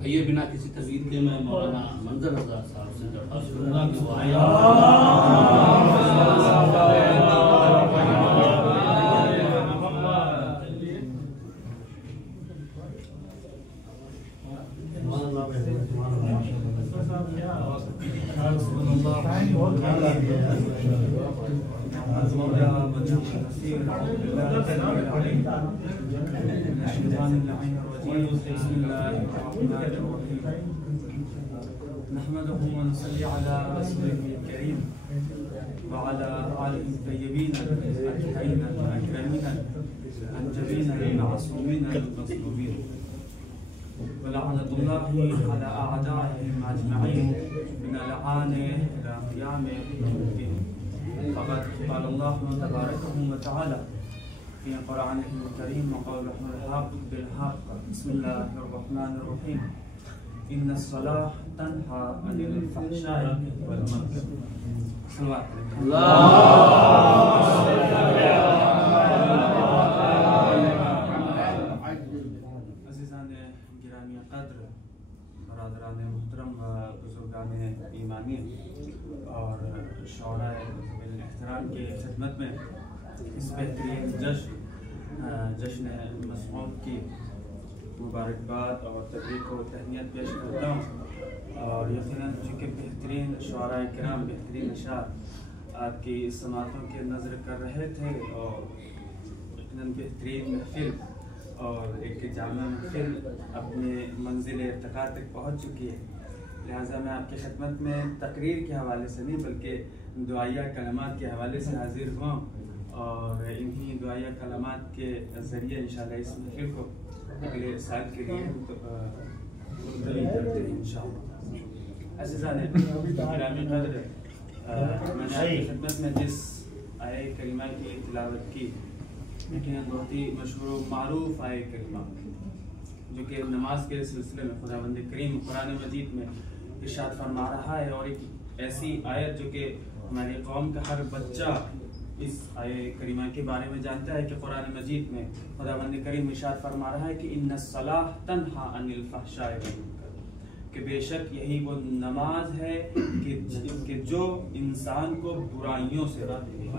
ये बिना किसी तवील के मैं मौलाना मंजर रज़ा साहब से दरख्वास्त करूँगा कि वो आए। नहमदुहु व नसल्ली अला रसूलिहिल करीम व अला आलिहि तय्यबीन अतहरीन अकरमीन अंजबीन मासूमीन मसलूबीन व लअनतुल्लाहि अला अअदाइहिम अजमईन मिन लआन इला क़ियाम यौमिद्दीन। फ़क़द क़ाल अल्लाहु तबारक व तआला फ़ी क़ुरआनिहिल करीम व क़ौलुहुल हक़ बिल हक़ बिस्मिल्लाहिर रहमानिर रहीम इन्नस्सलाह तन्हा अनिल फ़हशाइ वल मुनकर। अज़ीज़ान गिरामी क़द्र, बरादरान मुहतरम, बुज़ुर्गान ईमानी और शौराए एहतराम के खिदमत में इस बेहतरीन जश्न मसऊद की मुबारकबाद और तबरीक व तहनीत पेश करता हूँ। और यकीनन चूँकि बेहतरीन शुआराए किराम बेहतरीन अशार आपकी समातों के नज़र कर रहे थे और यकीनन बेहतरीन महफिल और एक जामा महफिल अपने मंजिल इर्तिका तक पहुँच चुकी है। लिहाजा मैं आपकी खिदमत में तकरीर के हवाले से नहीं बल्कि दुआया कलमात के हवाले से हाजिर हुआ और इन्हीं दुआया कलमात के ज़रिए इंशाअल्लाह इस महफिल को अगले साल के लिए मुलतवी करते हैं इंशाअल्लाह। अज़ीज़ान गिरामी क़द्र, मैंने आपकी खिदमत में जिस आये करीमा की तिलावत की यकीनन बहुत ही मशहूर व मारूफ आये करीमा जो कि नमाज के सिलसिले में खुदावंद करीम कुरान मजीद में इरशाद फरमा रहा है। और एक ऐसी आयत जो कि हमारी कौम का हर बच्चा इस आये करीमा के बारे में जानता है कि कुरान मजीद में खुदावंद करीम इरशाद फरमा रहा है कि इन्नस्सलाह तन्हा अनिल फ़हशाइ वल मुनकर, कि बेशक यही वो नमाज है कि जो इंसान को बुराइयों से रोकती है।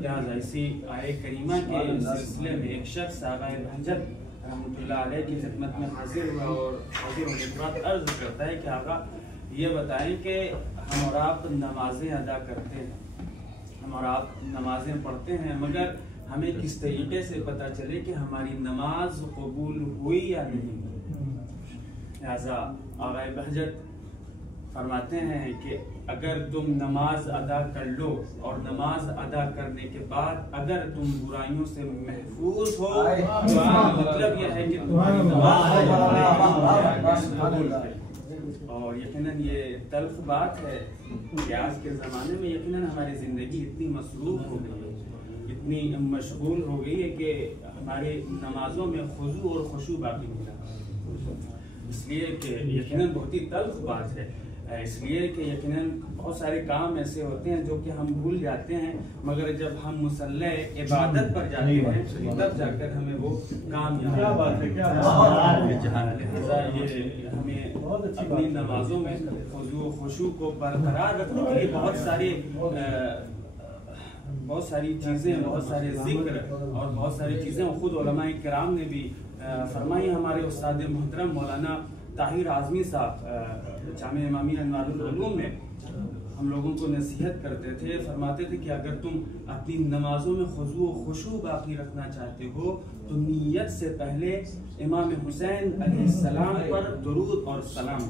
लिहाजा इसी आये करीमा के सिलसिले में एक शख्स आग़ाए बहजत रहमतुल्लाह अलैह की खिदमत में हाजिर हुआ और हाजिर होने के बाद अर्ज़ करता है कि आगा ये बताएं कि हम और आप नमाजें अदा करते हैं, हम और आप नमाजें पढ़ते हैं, मगर हमें किस तरीके से पता चले कि हमारी नमाज कबूल हुई या नहीं। लिहाजा आग़ाए बहजत फरमाते हैं कि अगर तुम नमाज अदा कर लो और नमाज अदा करने के बाद अगर तुम बुराइयों से महफूज हो तो मतलब यह है कि तुम्हारी नमाज कबूल है। और यकीनन ये तल्ख बात है कि आज के ज़माने में यकीनन हमारी ज़िंदगी इतनी मसरूफ़ हो गई है, इतनी मशगूल हो गई है कि हमारी नमाजों में खुशू और खुशू बाकी नहीं रहा। इसलिए कि यकीनन बहुत ही तल्ख बात है, इसलिए कि यकीनन बहुत सारे काम ऐसे होते हैं जो कि हम भूल जाते हैं, मगर जब हम मुसल्ले इबादत पर जाते हैं तब जाकर हमें वो काम याद आता है। लिहाजा ये हमें अपनी नमाजों में खुशू खुशू को बरकरार रखने के लिए बहुत सारी चीज़ें, बहुत सारे जिक्र और बहुत सारी चीज़ें खुद उलमाए किराम ने भी फरमाई। हमारे उस्ताद मोहतरम मौलाना ताहिर आज़मी साहब जामे इमामिया अन्वारुल उलूम में हम लोगों को नसीहत करते थे, फरमाते थे कि अगर तुम अपनी नमाजों में खुशू खुशू बाकी रखना चाहते हो तो नीयत से पहले इमाम हुसैन अलैहिस्सलाम पर दुरूद और सलाम,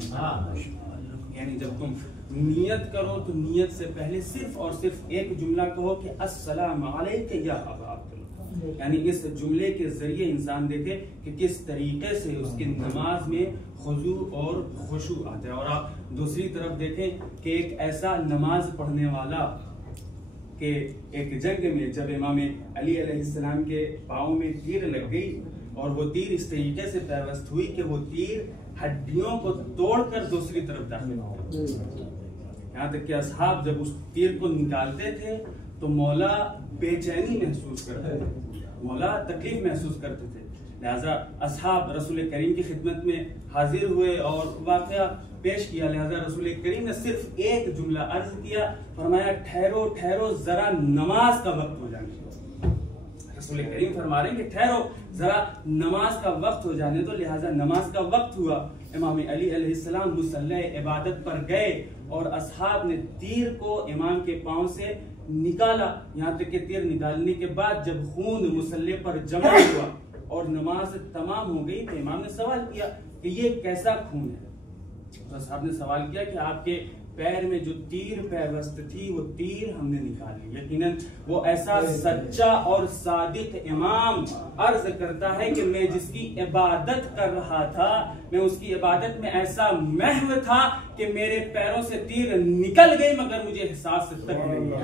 यानी जब तुम नियत करो तो नियत से पहले सिर्फ और सिर्फ एक जुमला कहो कि अस्सलामु अलैका या अबा अब्दुल्लाह, यानी इस जुमले के जरिए इंसान देखे कि किस तरीके से उसकी नमाज में खुशू और खुशू आता है। और आप दूसरी तरफ देखें कि एक ऐसा नमाज पढ़ने वाला कि एक जंग में जब इमाम अली अलैहिस्सलाम के पाँव में तीर लग गई और वो तीर इस तरीके से पैवस्त हुई कि वो तीर हड्डियों को तोड़कर दूसरी तरफ दाखिल हो गया। यहाँ तक कि असहाब जब उस तीर को निकालते थे तो मौला बेचैनी महसूस करते थे, मौला तकलीफ महसूस करते थे। लिहाजा असहाब रसूल करीम की खिदमत में हाजिर हुए और वाक़या पेश किया। लिहाजा रसूल करीम ने सिर्फ एक जुमला अर्ज किया, फरमाया ठहरो ठहरो जरा नमाज का वक्त हो जाने दो। रसूल करीम फरमा रहे हैं कि ठहरो जरा नमाज का वक्त हो जाने दो। लिहाजा नमाज का वक्त हुआ, इमाम अली अलैहिस्सलाम मुसल्ले इबादत पर गए और असहाब ने तीर को इमाम के पांव से निकाला। यहाँ तक कि तीर निकालने के बाद जब खून मुसल्ले पर जमा हुआ और नमाज तमाम हो गई तो इमाम ने सवाल किया कि ये कैसा खून है। तो साहब ने सवाल किया कि आपके पैर में जो तीर पैवस्त थी वो तीर हमने निकाल ली। यकीनन वो ऐसा सच्चा और सादिक इमाम अर्ज करता है कि मैं जिसकी इबादत कर रहा था, मैं उसकी इबादत में ऐसा महव था कि मेरे पैरों से तीर निकल गई मगर मुझे एहसास तक नहीं हुआ।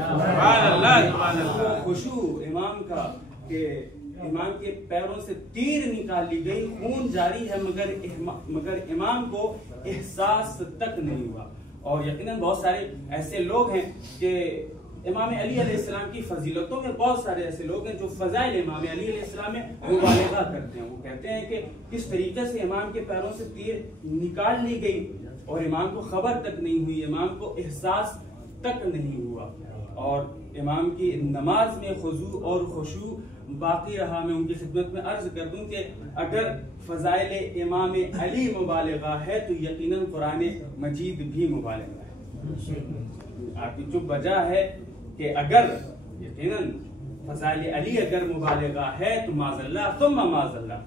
खुशू इमाम का कि इमाम के पैरों से तीर निकाल ली गई, खून जारी है मगर इमाम को एहसास तक नहीं हुआ। और यकीनन बहुत सारे ऐसे लोग हैं कि इमाम अली अलैहिस्सलाम की फजीलतों में बहुत सारे ऐसे लोग हैं जो फजाइल इमाम अली अलैहिस्सलाम में मुबालगा करते हैं। वो कहते हैं कि किस तरीके से इमाम के पैरों से तीर निकाल ली गई और इमाम को खबर तक नहीं हुई, इमाम को एहसास तक नहीं हुआ। और इमाम की नमाज में खुजू और खुशू बाकी रहा। मैं उनकी खिदमत में अर्ज कर दूं कि अगर फजाइल इमाम अली मुबालगा है तो यकीनन कुरान मजीद भी मुबालगा है। आपकी जो वजह है कि अगर यकीनन फजाइल अली अगर मुबालगा है तो माज़ल्ला तुम माज़ल्ला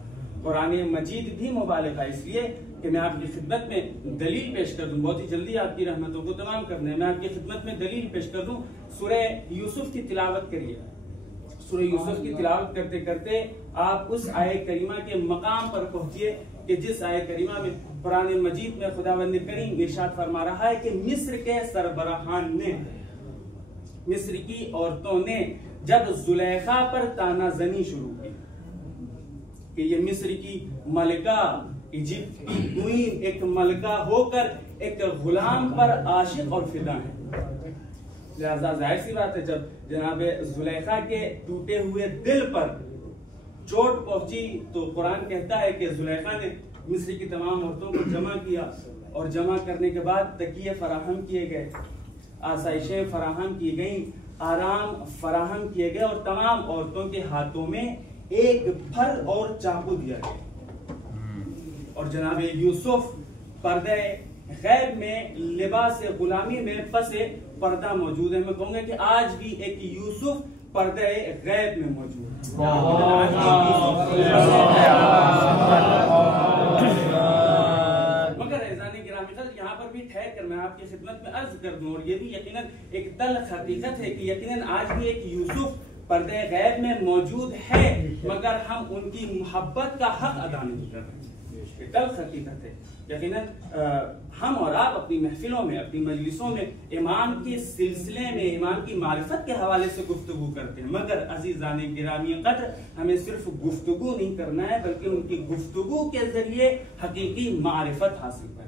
कुरान मजीद भी मुबालगा। इसलिए कि मैं आपकी खिदमत में दलील पेश कर दूं, बहुत ही जल्दी आपकी रहमतों को तमाम करने हैं। मैं आपकी खिदमत में दलील पेश कर दूं। सूरह यूसुफ की तिलावत करिए। सूरह यूसुफ की तिलावत करते करते आप उस आय करीमा के मकाम पर पहुंचिए कि जिस आय करीमा में कुरान मजीद में खुदावंद करीम इरशाद फरमा रहा है कि मिस्र के सरबराहान ने, मिस्र की औरतों ने जब जुलेखा पर तानाजनी शुरू की कि ये मिस्र की मलिका, इजिप्ट की क्वीन एक मलिका होकर एक गुलाम पर आशिक और फिदा है। लिहाजा जाहिर सी बात है जब जनाब जुलेखा के टूटे हुए दिल पर चोट पहुंची तो कुरान कहता है कि जुलेखा ने मिस्र की तमाम औरतों को जमा किया और जमा करने के बाद तकिए फराहम किए गए, आसाइशें फराहम की गई, आराम फराहम किए गए और तमाम औरतों के हाथों में एक फल और चाकू दिया गया। और जनाब यूसुफ पर्दे गैब में लिबास गुलामी में फंसे पर्दा मौजूद है। मैं कहूंगा कि आज भी एक यूसुफ पर्दे गैब में मौजूद है। मगर ऐज़ान गिरामी यहाँ पर भी ठहर कर मैं आपकी खिदमत में अर्ज कर दूं और ये भी यकीनन एक तल्ख हकीकत है कि यकीनन आज भी एक यूसुफ पर्दे गैब में मौजूद है मगर हम उनकी मोहब्बत का हक अदा नहीं कर रहे। तल्ख हकीकत है। यकीनन हम और आप अपनी महफिलों में, अपनी मजलिसों में इमाम के सिलसिले में, इमाम की मारिफत के हवाले से गुफ्तगू करते हैं मगर अजीज़ाने गिरामी कद्र हमें सिर्फ गुफ्तगू नहीं करना है बल्कि उनकी गुफ्तगू के जरिए हकीकी मारिफत हासिल करनी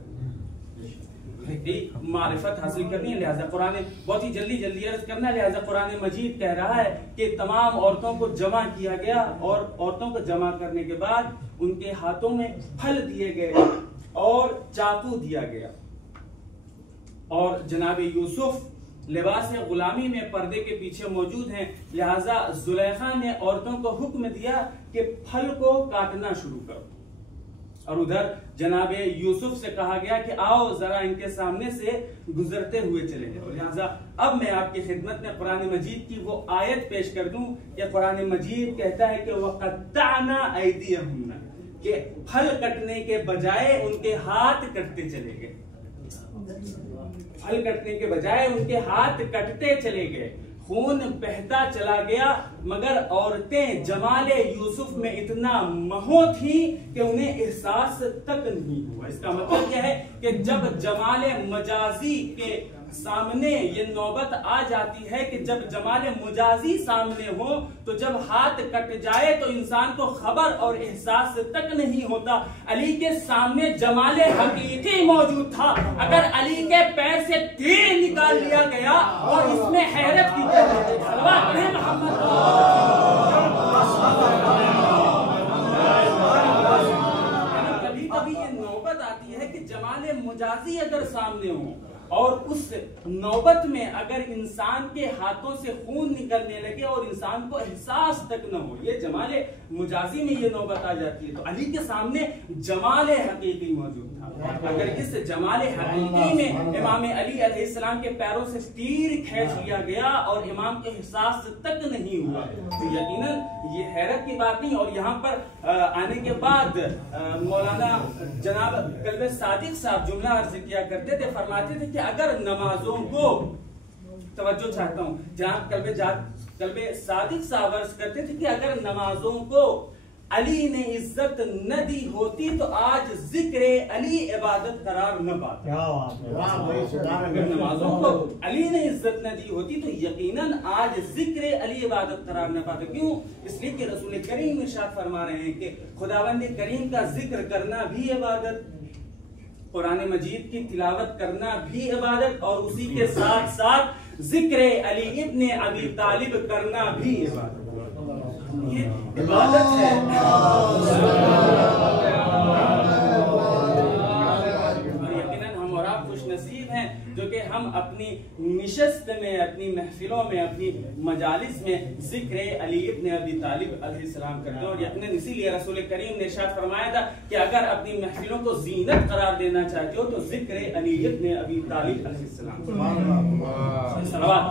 है, मारिफत हासिल करनी है। लिहाजा कुरान बहुत ही जल्दी अर्ज करना है। लिहाजा कुरान मजीद कह रहा है कि तमाम औरतों को जमा किया गया और औरतों को जमा करने के बाद उनके हाथों में फल दिए गए और चाकू दिया गया। और जनाब यूसुफ लिबास गुलामी में पर्दे के पीछे मौजूद हैं। लिहाजा जुलेखा ने औरतों को हुक्म दिया कि फल को काटना शुरू करो और उधर जनाब यूसुफ से कहा गया कि आओ जरा इनके सामने से गुजरते हुए चले जाओ। लिहाजा अब मैं आपकी खिदमत में कुरान मजीद की वो आयत पेश कर दूं कि कुरान मजीद कहता है कि वक़त्ताना ऐदियहुन्ना, कि फल कटने के बजाय उनके हाथ कटते चले गए, फल कटने के बजाय उनके हाथ कटते चले गए, खून बहता चला गया मगर औरतें जमाले यूसुफ में इतना महो थी कि उन्हें एहसास तक नहीं हुआ। इसका मतलब यह है कि जब जमाले मजाजी के सामने ये नौबत आ जाती है कि जब जमाले मुजाजी सामने हो तो जब हाथ कट जाए तो इंसान को खबर और एहसास तक नहीं होता। अली के सामने जमाले हकीकी मौजूद था। अगर अली के पैर से तीर निकाल लिया गया और इसमें हैरत की मुजाजी अगर सामने हो और उस नौबत में अगर इंसान के हाथों से खून निकलने लगे और इंसान को एहसास तक न हो, ये जमाले मुजाजी में ये नौबत आ जाती है। तो अली के सामने जमाले हकीकी मौजूद था। अगर इस जमाले हकीकी में इमाम अली अलैहिस्सलाम के पैरों से तीर खींच लिया गया और इमाम के एहसास तक नहीं हुआ तो यकीनन ये हैरत की बात नहीं। और यहाँ पर आने के बाद मौलाना जनाब कल्बे सादिक साहब जुमला अर्ज किया करते थे, फरमाते थे कि अगर नमाजों को, तवज्जो चाहता हूँ, जनाब कल्बे सादिक साहब अर्ज करते थे कि अगर नमाजों को अली ने इज्जत न दी होती तो आज जिक्र अली इबादत करार न पाता। अगर नमाजों को अली ने इज्जत न दी होती तो यकीनन आज जिक्र अली इबादत करार न पाता। क्यों? इसलिए कि रसूल करीम इरशाद फरमा रहे हैं कि खुदावंद करीम का जिक्र करना भी इबादत, कुरान मजीद की तिलावत करना भी इबादत और उसी के साथ साथ जिक्र अली इब्ने अबी तालिब करना भी इबादत। ये इबादत है। और यकीनन हम और आप खुश नसीब हैं जो कि हम अपनी निशस्त में, अपनी महफिलों में, अपनी मजालिस में जिक्र अली इब्ने अबी तालिब अलैहिस्सलाम करते हैं। और यकीनन इसीलिए रसूल करीम ने इरशाद फरमाया था कि अगर अपनी महफिलों को जीनत करार देना चाहते हो तो जिक्र अली इब्ने अबी तालिब अलैहिस्सलाम। सलावत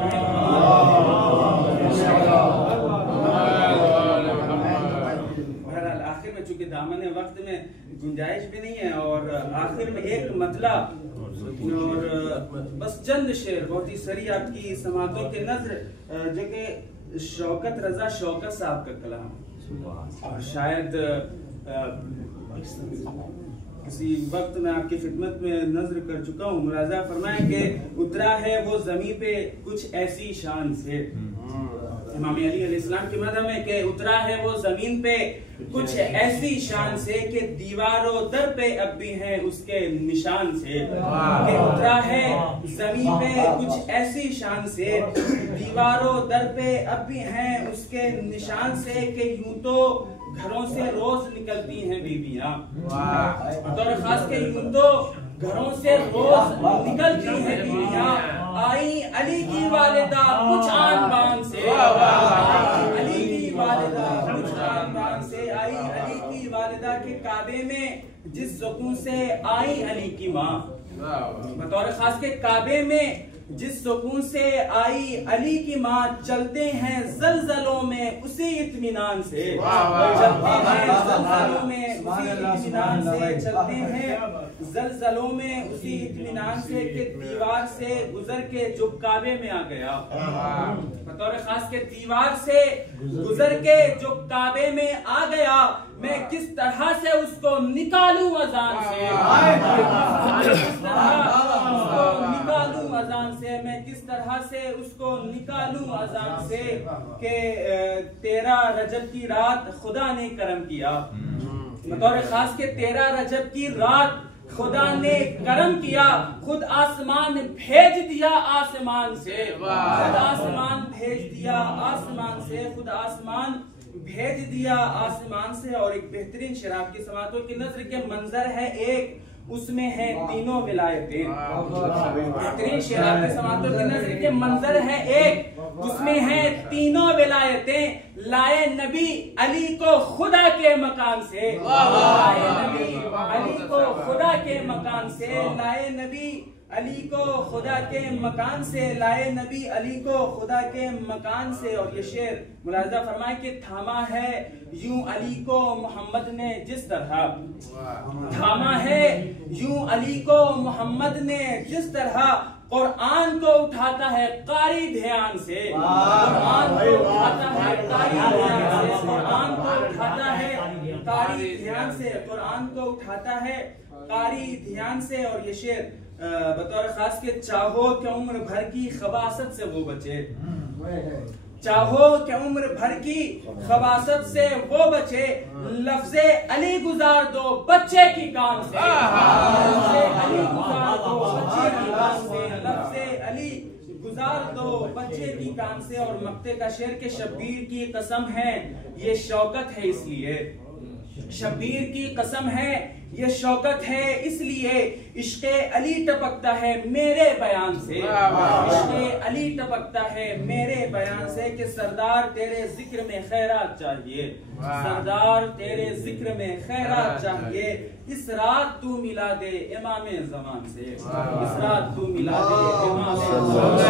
आखिर में चूंकि दामन वक्त में गुंजाइश भी नहीं है और आखिर में एक मतला और बस चंद शेर बहुत ही सरी आपकी समातों के नजर जो कि शौकत रजा शौकत साहब का कलाम और शायद किसी वक्त में आपकी खिदमत में नजर कर चुका हूँ। मुलाजा फरमाए कि उतरा है वो जमी पे कुछ ऐसी शान से, इमाम अली अलैहिस्सलाम की मदद में कि उतरा है वो जमीन पे कुछ ऐसी शान से कि दीवारों दर पे अब भी हैं उसके निशान से। कि उतरा है जमीन पे कुछ ऐसी शान से दीवारों दर पे अब भी हैं उसके निशान से कि यूं तो घरों से रोज निकलती हैं बीबियां, और खास के यूं तो घरों से रोज निकलती हैं बीबियां, आई अली की वालिदा कुछ आन बान से, अली की वालिदा कुछ आन बान से, आई अली की वालिदा के काबे में जिस सुकून से आई अली की माँ, बतौर खास के काबे में जिस सुकून से आई अली की माँ, चलते हैं जलजलों में उसी इत्मीनान से, चलते हैं जलजलों में उसी इत्मीनान से, चलते हैं जलजलों में उसी इत्मीनान से कि दीवार से गुजर के जो काबे में आ गया, बतौर खास के दीवार से गुजर के जो काबे में आ गया, मैं किस तरह से उसको निकालूं अजान से, किस तरह उसको निकालूं अजान से, मैं किस तरह से उसको निकालूं अजान से कि 13 रजब की रात खुदा ने करम किया, बतौर खास के 13 रजब की रात खुदा ने करम किया, खुद आसमान भेज दिया आसमान से, खुद आसमान भेज दिया आसमान से, खुद आसमान भेज दिया आसमान से। और एक बेहतरीन शराब की समातों की नजर के मंजर है एक, उसमें है तीनों विलायतें, बेहतरीन शराब की समातों की नजर के मंजर है एक, उसमें है तीनों विलायतें, लाए नबी अली को खुदा के मकान से, लाए नबी अली को खुदा के मकान से, लाए नबी अली को खुदा के मकान से, लाए नबी अली को खुदा के मकान से। और ये शेर मुलाजा फरमाए कि थामा है यूं अली को मोहम्मद ने जिस तरह, थामा है यूं अली को मोहम्मद ने जिस तरह, कुरान को उठाता है कारी ध्यान से, कुरान को उठाता है कारी ध्यान से, कुरान को उठाता है कारी ध्यान से, कुरान को उठाता है कारी ध्यान से। और ये शेर बतौर खास के चाहो कि उम्र भर की खबासत से वो बचे, चाहो कि उम्र भर की खबासत से वो बचे, लफ्ज़े अली गुजार दो बच्चे की कान से, लफ्ज़े अली गुजार दो बच्चे की कान से, लफ्ज़े अली गुजार दो बच्चे की कान से। और मक्ते का शेर के शब्बीर की कसम है ये शौकत है इसलिए, शब्बीर की कसम है ये शौकत है, इसलिए इश्क़े अली टपकता है मेरे बयान से, इश्क़े अली टपकता है मेरे बयान से कि सरदार तेरे जिक्र में खैरात चाहिए, सरदार तेरे जिक्र में खैरात चाहिए। इस रात तू मिला दे इमामे ज़मान से, इस रात तू मिला दे इमामे ज़मान से।